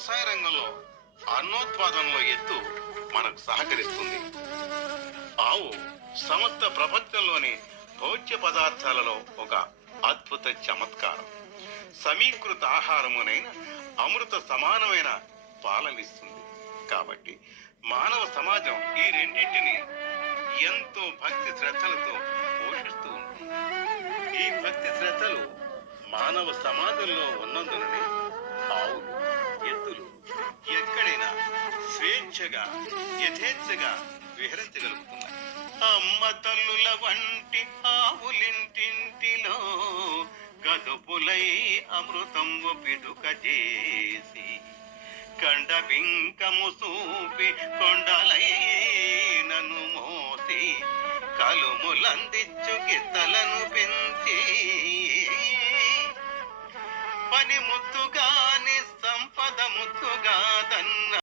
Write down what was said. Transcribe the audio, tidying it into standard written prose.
వ్యవసాయ రంగంలో అన్నోత్పాదనలో ఎత్తు మనకు సహకరిస్తుంది. ఆవు సమస్త ప్రపంచంలోని భోజ్య పదార్థాలలో ఒక అద్భుత చమత్కారం. సమీకృత ఆహారమునైన అమృత సమానమైన పాలనిస్తుంది. కాబట్టి మానవ సమాజం ఈ రెండింటిని ఎంతో భక్తి శ్రద్ధలతో పోషిస్తూ ఉంటుంది. ఈ భక్తి శ్రద్ధలు మానవ సమాజంలో ఉన్నందుననే ఆవులు, ఎద్దులు ఎక్కడైనా స్వేచ్ఛగా యథేచ్ఛగా విహరించగలుగుతున్నాయి. అమ్మ తల్లుల వంటి ఆవులింటింటిలో గదుపులై అమృతంబు పిడుక చేసి కండ బింకము సూపి కొండలై నన్ను మోసి కలుములందిచ్చు గిత్తలను పెంచి పని ముద్దుగాని